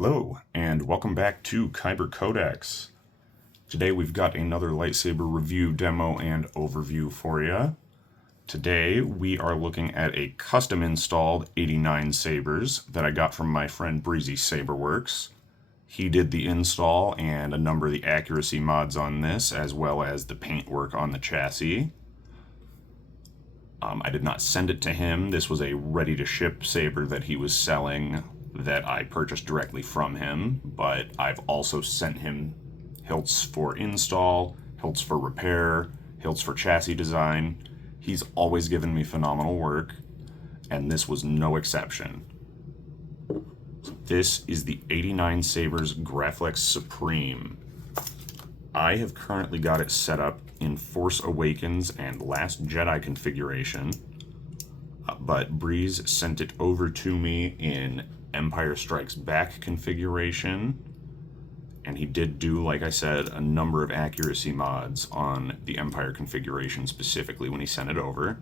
Hello, and welcome back to Kyber Codex. Today we've got another lightsaber review, demo, and overview for you. Today we are looking at a custom installed 89 sabers that I got from my friend Breezy Saberworks. He did the install and a number of the accuracy mods on this, as well as the paintwork on the chassis. I did not send it to him. This was a ready-to-ship saber that he was selling that I purchased directly from him, but I've also sent him hilts for install, hilts for repair, hilts for chassis design. He's always given me phenomenal work, and this was no exception. So this is the 89 Sabers Graflex Supreme. I have currently got it set up in Force Awakens and Last Jedi configuration, but Breeze sent it over to me in Empire Strikes Back configuration, and he did do, like I said, a number of accuracy mods on the Empire configuration specifically when he sent it over.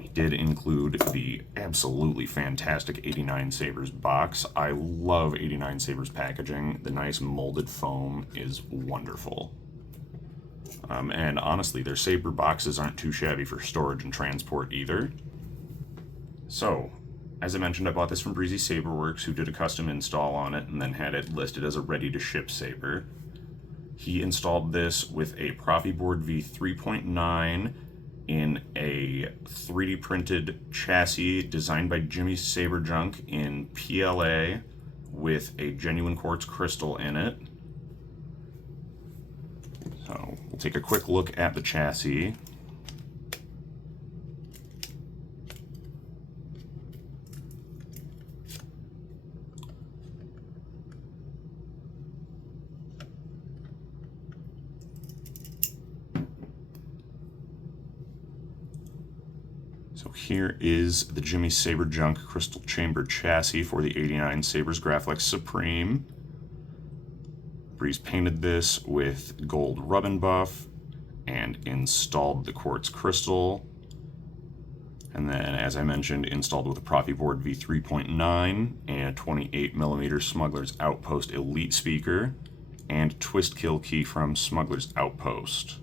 He did include the absolutely fantastic 89 Sabers box. I love 89 Sabers packaging. The nice molded foam is wonderful. And honestly, their saber boxes aren't too shabby for storage and transport either. So, as I mentioned, I bought this from Breezy Saberworks, who did a custom install on it and then had it listed as a ready-to-ship saber. He installed this with a Proffieboard V3.9 in a 3D printed chassis designed by Jimmy Saberjunk in PLA with a genuine quartz crystal in it. So we'll take a quick look at the chassis. So here is the Jimmy Saberjunk crystal chamber chassis for the 89 Sabers Graflex Supreme. Breeze painted this with gold rub and buff and installed the quartz crystal. And then, as I mentioned, installed with a Proffieboard V3.9 and 28mm Smuggler's Outpost Elite speaker and twist kill key from Smuggler's Outpost.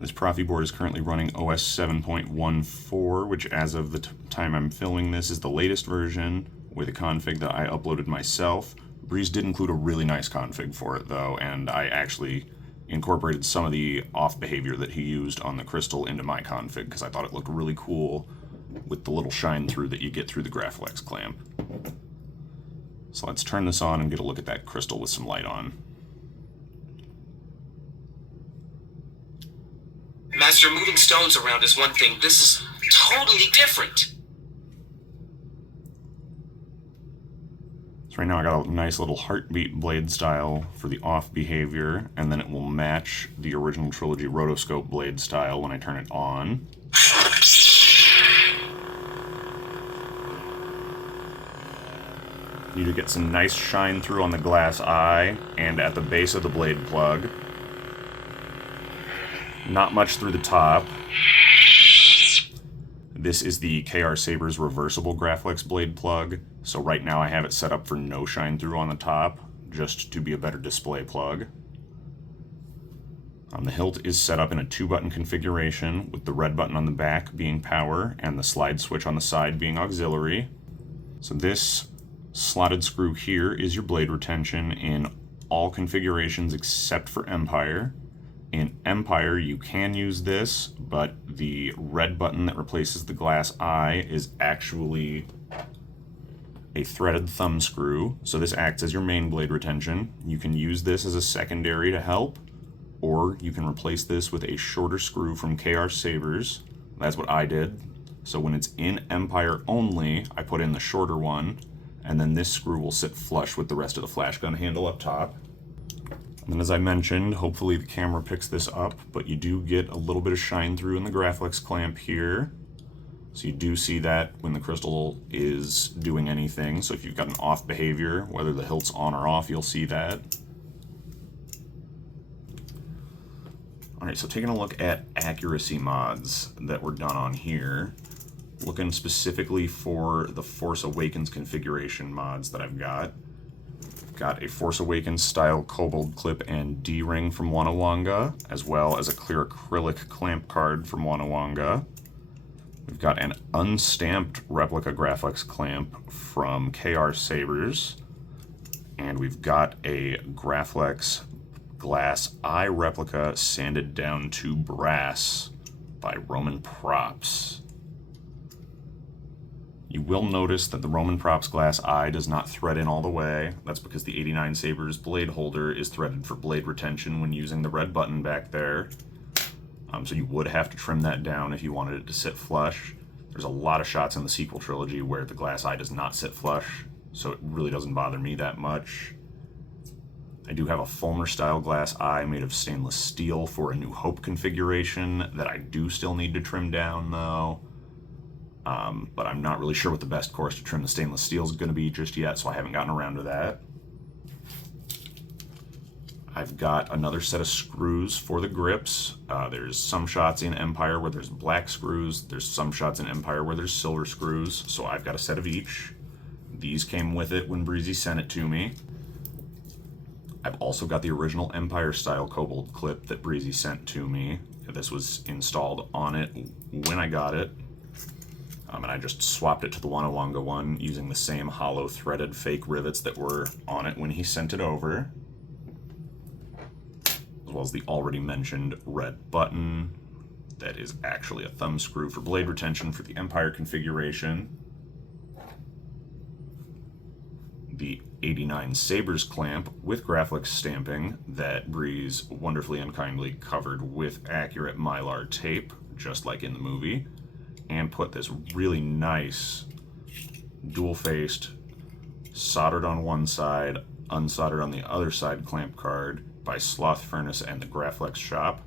This Proffieboard is currently running OS 7.14, which as of the time I'm filming this is the latest version with a config that I uploaded myself. Breeze did include a really nice config for it though, and I actually incorporated some of the off behavior that he used on the crystal into my config because I thought it looked really cool with the little shine through that you get through the Graflex clamp. So let's turn this on and get a look at that crystal with some light on. Master, moving stones around is one thing. This is totally different. So right now I got a nice little heartbeat blade style for the off behavior, and then it will match the original trilogy rotoscope blade style when I turn it on. You do get some nice shine through on the glass eye and at the base of the blade plug. Not much through the top. This is the KR Sabers reversible Graflex blade plug, so right now I have it set up for no shine through on the top, just to be a better display plug. The hilt is set up in a 2-button configuration, with the red button on the back being power and the slide switch on the side being auxiliary. So this slotted screw here is your blade retention in all configurations except for Empire. In Empire, you can use this, but the red button that replaces the glass eye is actually a threaded thumb screw, so this acts as your main blade retention. You can use this as a secondary to help, or you can replace this with a shorter screw from KR Sabers. That's what I did. So when it's in Empire only, I put in the shorter one, and then this screw will sit flush with the rest of the flash gun handle up top. And as I mentioned, hopefully the camera picks this up, but you do get a little bit of shine through in the Graflex clamp here. So you do see that when the crystal is doing anything. So if you've got an off behavior, whether the hilt's on or off, you'll see that. Alright, so taking a look at accuracy mods that were done on here. Looking specifically for the Force Awakens configuration mods that I've got. Got a Force Awakens style Kobold clip and D-ring from WannaWanga, as well as a clear acrylic clamp card from WannaWanga. We've got an unstamped replica Graflex clamp from Sabers, and we've got a Graflex glass eye replica sanded down to brass by Roman Props. You will notice that the Roman Props glass eye does not thread in all the way. That's because the 89sabers blade holder is threaded for blade retention when using the red button back there. So you would have to trim that down if you wanted it to sit flush. There's a lot of shots in the sequel trilogy where the glass eye does not sit flush, so it really doesn't bother me that much. I do have a Fulmer style glass eye made of stainless steel for a New Hope configuration that I do still need to trim down though. But I'm not really sure what the best course to trim the stainless steel is going to be just yet, so I haven't gotten around to that. I've got another set of screws for the grips. There's some shots in Empire where there's black screws. There's some shots in Empire where there's silver screws, so I've got a set of each. These came with it when Breezy sent it to me. I've also got the original Empire style Kobold clip that Breezy sent to me. This was installed on it when I got it. And I just swapped it to the WannaWanga one using the same hollow threaded fake rivets that were on it when he sent it over. As well as the already mentioned red button that is actually a thumb screw for blade retention for the Empire configuration. The 89sabers clamp with Graflex stamping that Breeze wonderfully and kindly covered with accurate Mylar tape, just like in the movie. And put this really nice dual-faced, soldered on one side, unsoldered on the other side clamp card by Slothfurnace and the Graflex shop.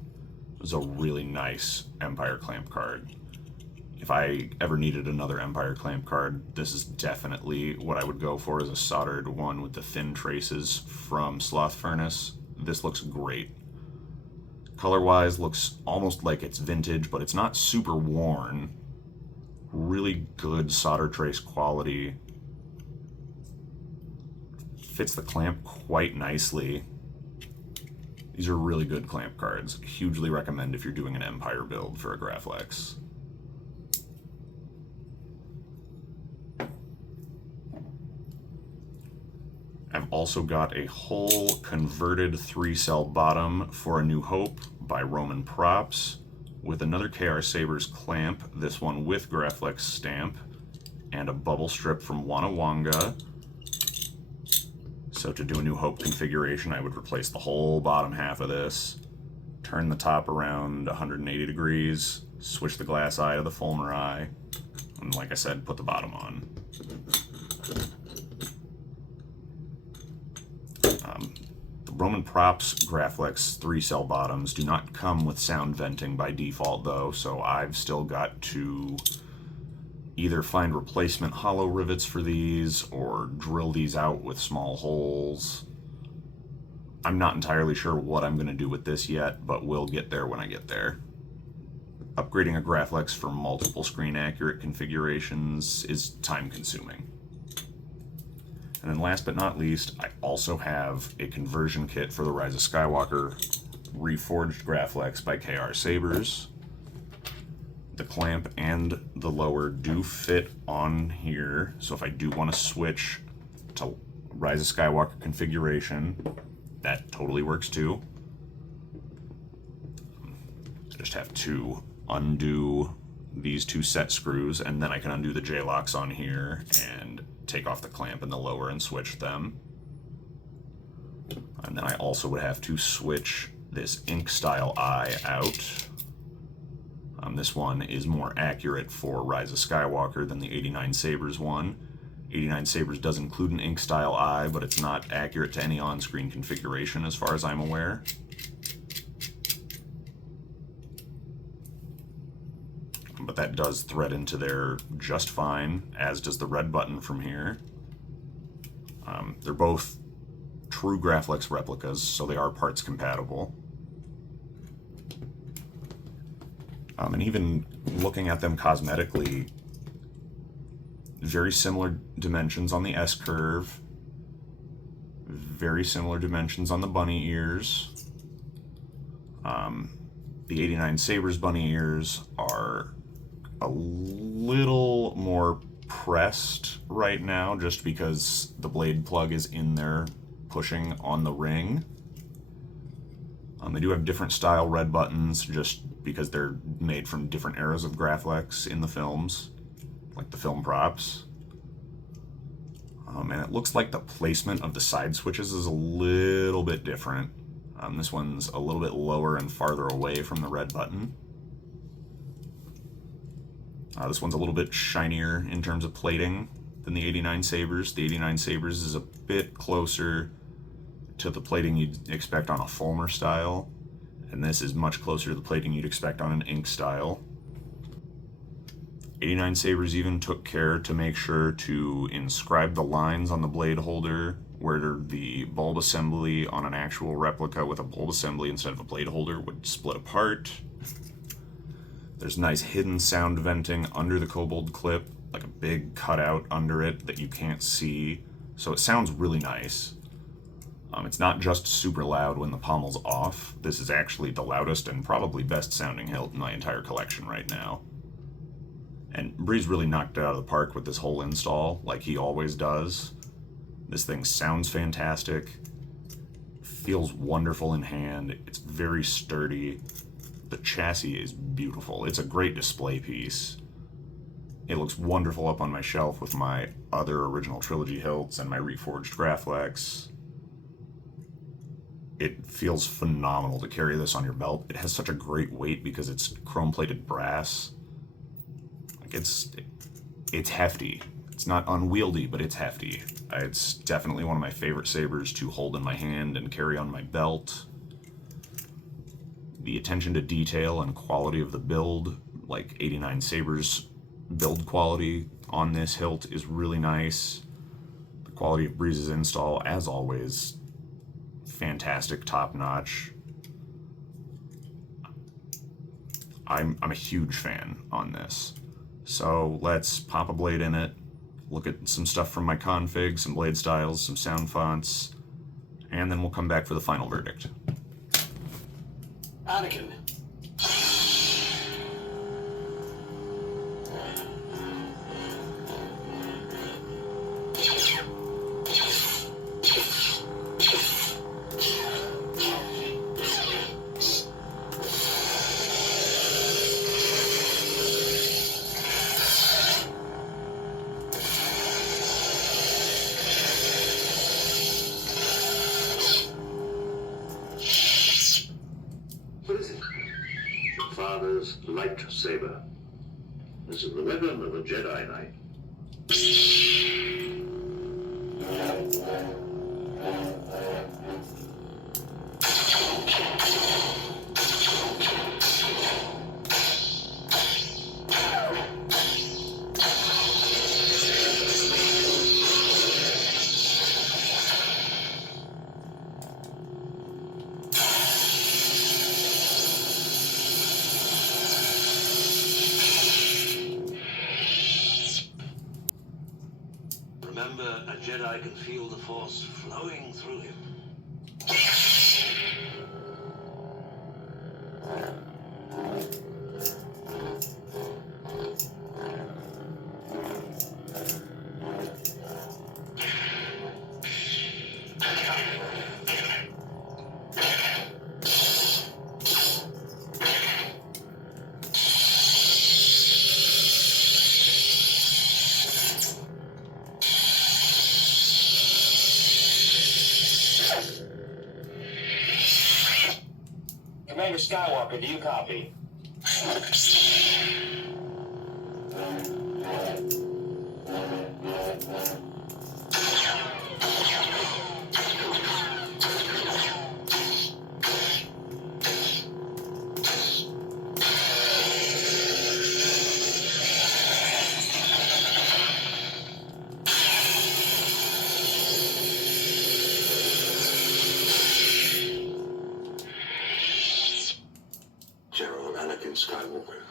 It was a really nice Empire clamp card. If I ever needed another Empire clamp card, this is definitely what I would go for, as a soldered one with the thin traces from Slothfurnace. This looks great. Color-wise, looks almost like it's vintage, but it's not super worn. Really good solder trace quality. Fits the clamp quite nicely. These are really good clamp cards. Hugely recommend if you're doing an Empire build for a Graflex. I've also got a whole converted 3-cell bottom for A New Hope by Roman Props, with another Sabers clamp, this one with Graflex stamp, and a bubble strip from WannaWanga. So to do a New Hope configuration, I would replace the whole bottom half of this, turn the top around 180 degrees, switch the glass eye to the Fulmer eye, and like I said, put the bottom on. The Roman Props Graflex 3-cell bottoms do not come with sound venting by default though, so I've still got to either find replacement hollow rivets for these or drill these out with small holes. I'm not entirely sure what I'm going to do with this yet, but we'll get there when I get there. Upgrading a Graflex for multiple screen accurate configurations is time consuming. And then last but not least, I also have a conversion kit for the Rise of Skywalker Reforged Graflex by Sabers. The clamp and the lower do fit on here, so if I do want to switch to Rise of Skywalker configuration, that totally works too. I just have to undo these 2 set screws, and then I can undo the J-locks on here and take off the clamp in the lower and switch them. And then I also would have to switch this ink style eye out. This one is more accurate for Rise of Skywalker than the 89sabers one. 89sabers does include an ink style eye, but it's not accurate to any on-screen configuration as far as I'm aware. But that does thread into there just fine, as does the red button from here. They're both true Graflex replicas, so they are parts compatible. And even looking at them cosmetically, very similar dimensions on the S curve, very similar dimensions on the bunny ears. The 89 Sabers bunny ears are a little more pressed right now just because the blade plug is in there pushing on the ring. They do have different style red buttons just because they're made from different eras of Graflex in the films, like the film props. And it looks like the placement of the side switches is a little bit different. This one's a little bit lower and farther away from the red button. This one's a little bit shinier in terms of plating than the 89 Sabers. The 89 Sabers is a bit closer to the plating you'd expect on a Fulmer style, and this is much closer to the plating you'd expect on an ink style. 89 Sabers even took care to make sure to inscribe the lines on the blade holder where the bulb assembly on an actual replica with a bulb assembly instead of a blade holder would split apart. There's nice hidden sound venting under the Kobold clip, like a big cutout under it that you can't see, so it sounds really nice. It's not just super loud when the pommel's off. This is actually the loudest and probably best sounding hilt in my entire collection right now. And Breeze really knocked it out of the park with this whole install, like he always does. This thing sounds fantastic, feels wonderful in hand, it's very sturdy. The chassis is beautiful. It's a great display piece. It looks wonderful up on my shelf with my other original trilogy hilts and my reforged Graflex. It feels phenomenal to carry this on your belt. It has such a great weight because it's chrome-plated brass. Like it's hefty. It's not unwieldy, but it's hefty. It's definitely one of my favorite sabers to hold in my hand and carry on my belt. The attention to detail and quality of the build, like 89 Sabers build quality on this hilt, is really nice. The quality of Breeze's install, as always, fantastic, top-notch. I'm a huge fan on this. So let's pop a blade in it, look at some stuff from my config, some blade styles, some sound fonts, and then we'll come back for the final verdict. Anakin. Father's light saber. This is the weapon of a Jedi Knight. Remember, a Jedi can feel the Force flowing through him. Commander Skywalker, do you copy? General Anakin Skywalker.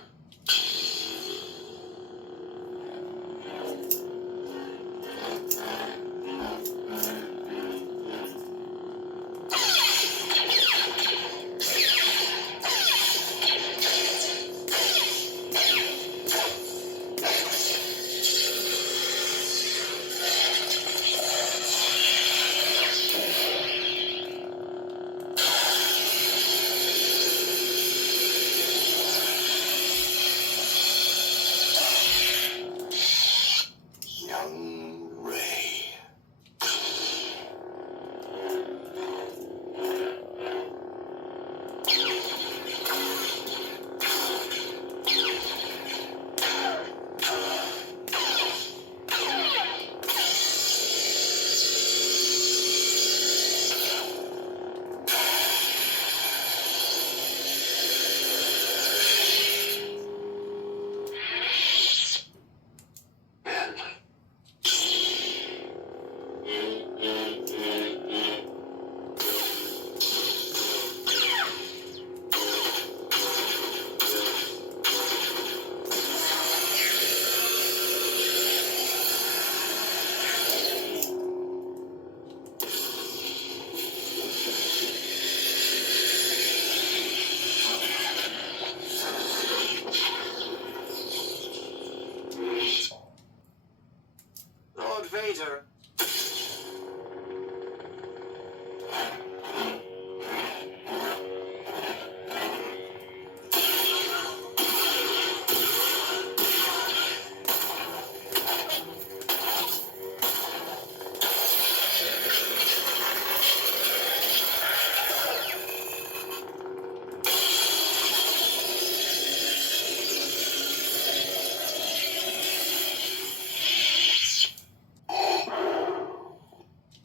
Vader.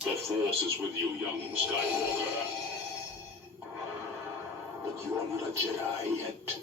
The Force is with you, young Skywalker. But you are not a Jedi yet.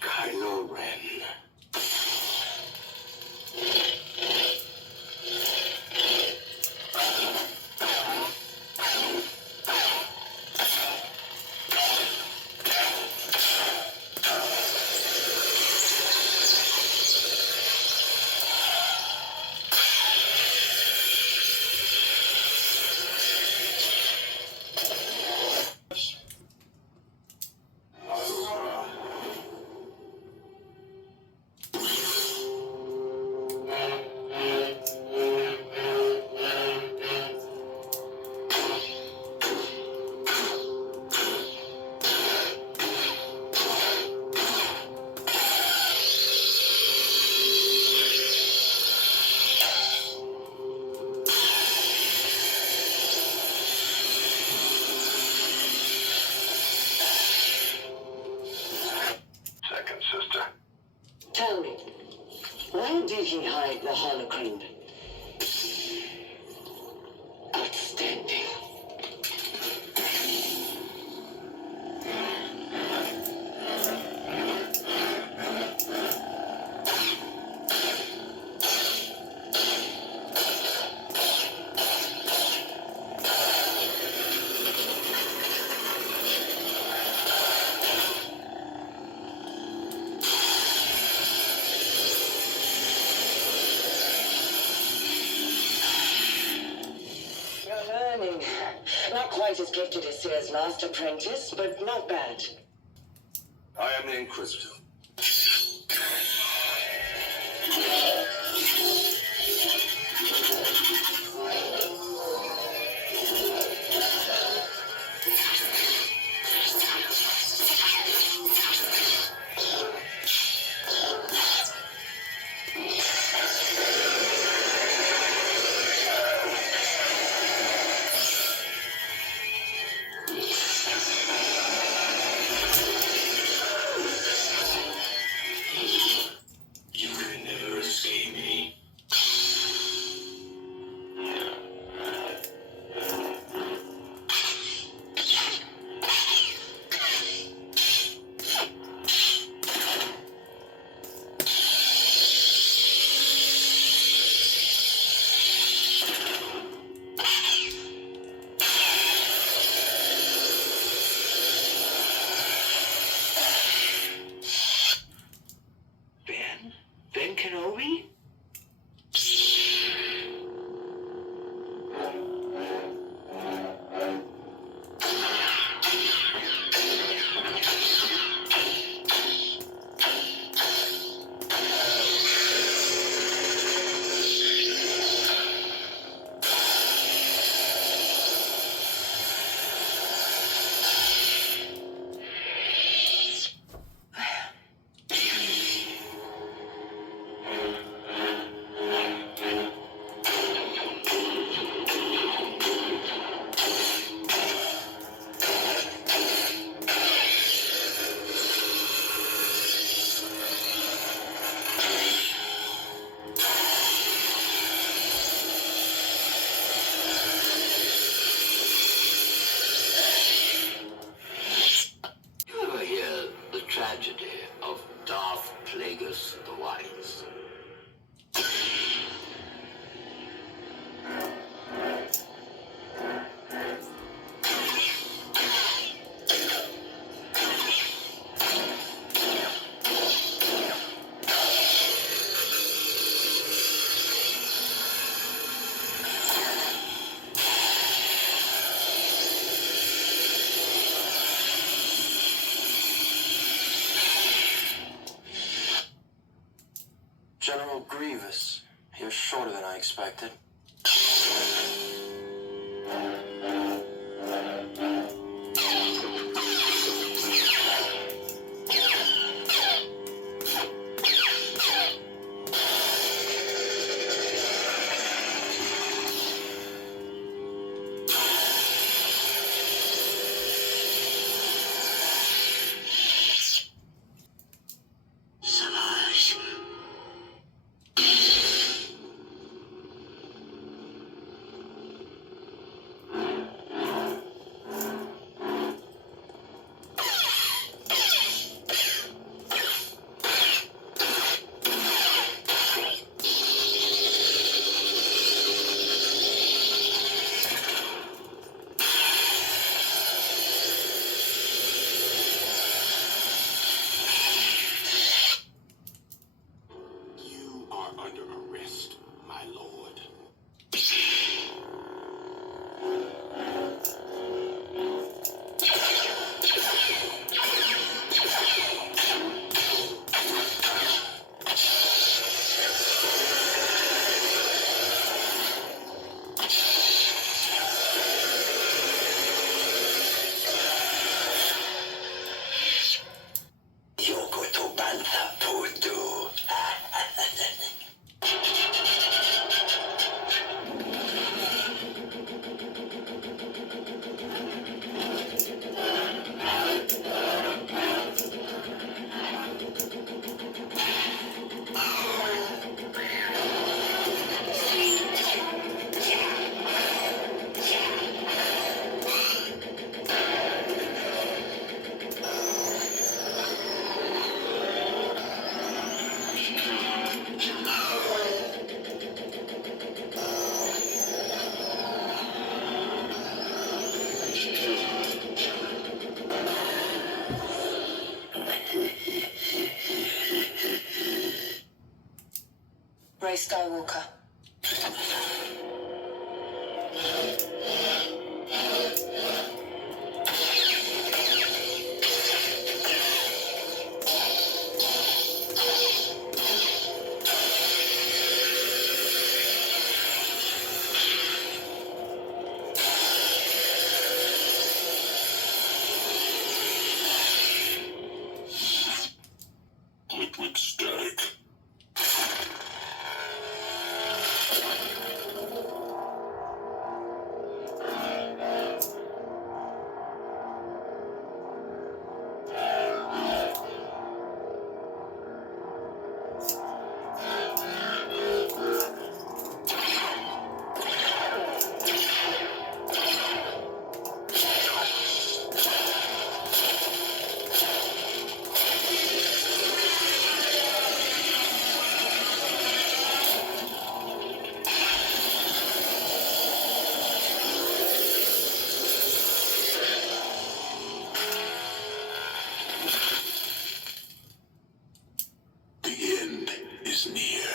Kylo Ren. Second sister. Tell me, why did he hide the holocron? Outstanding. Learning. Not quite as gifted as Seer's last apprentice, but not bad. I am the Inquisitor. Vegas the Wise. General Grievous, you're shorter than I expected. Ray Skywalker. Liquid static. The end is near.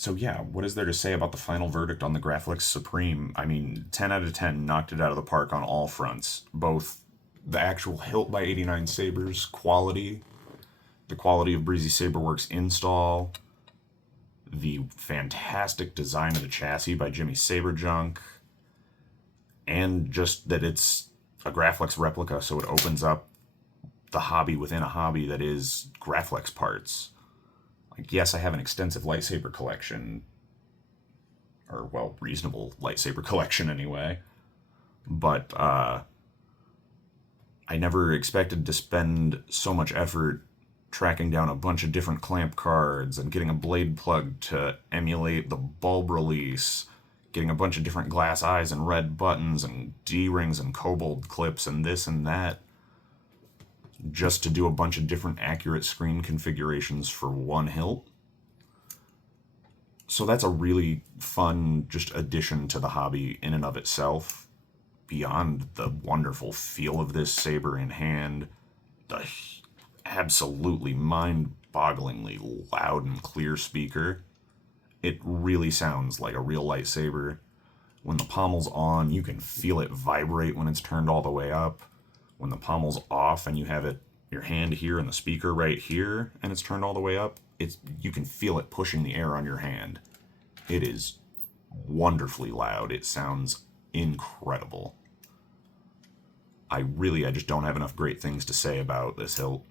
So yeah, what is there to say about the final verdict on the Graflex Supreme? I mean, 10 out of 10, knocked it out of the park on all fronts. Both the actual hilt by 89sabers quality, the quality of Breezy Saberworks install, the fantastic design of the chassis by Jimmy Saberjunk, and just that it's a Graflex replica, so it opens up the hobby within a hobby that is Graflex parts. Like, yes, I have an extensive lightsaber collection, or, well, reasonable lightsaber collection anyway, but I never expected to spend so much effort tracking down a bunch of different clamp cards and getting a blade plug to emulate the bulb release, getting a bunch of different glass eyes and red buttons and D-rings and kobold clips and this and that, just to do a bunch of different accurate screen configurations for one hilt. So that's a really fun just addition to the hobby in and of itself, beyond the wonderful feel of this saber in hand, the absolutely mind-bogglingly loud and clear speaker. It really sounds like a real lightsaber. When the pommel's on, you can feel it vibrate when it's turned all the way up. When the pommel's off and you have it, your hand here and the speaker right here, and it's turned all the way up, you can feel it pushing the air on your hand. It is wonderfully loud. It sounds incredible. I just don't have enough great things to say about this hilt.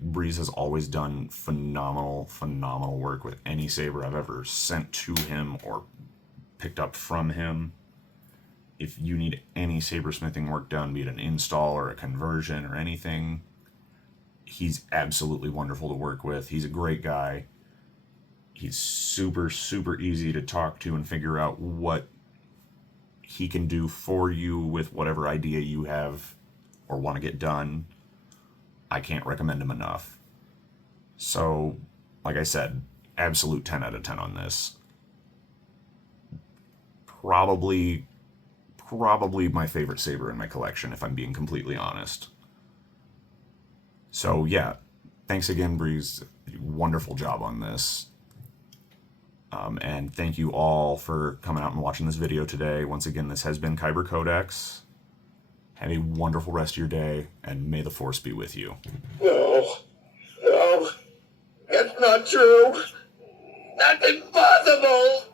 Breeze has always done phenomenal work with any saber I've ever sent to him or picked up from him. If you need any sabersmithing work done, be it an install or a conversion or anything, he's absolutely wonderful to work with. He's a great guy. He's super easy to talk to and figure out what he can do for you with whatever idea you have or want to get done. I can't recommend him enough. So, like I said, absolute 10 out of 10 on this. Probably my favorite saber in my collection, if I'm being completely honest. So yeah, thanks again, Breeze. Wonderful job on this. And thank you all for coming out and watching this video today. Once again, this has been Kyber Codex. Have a wonderful rest of your day, and may the Force be with you. No, it's not true. That's impossible.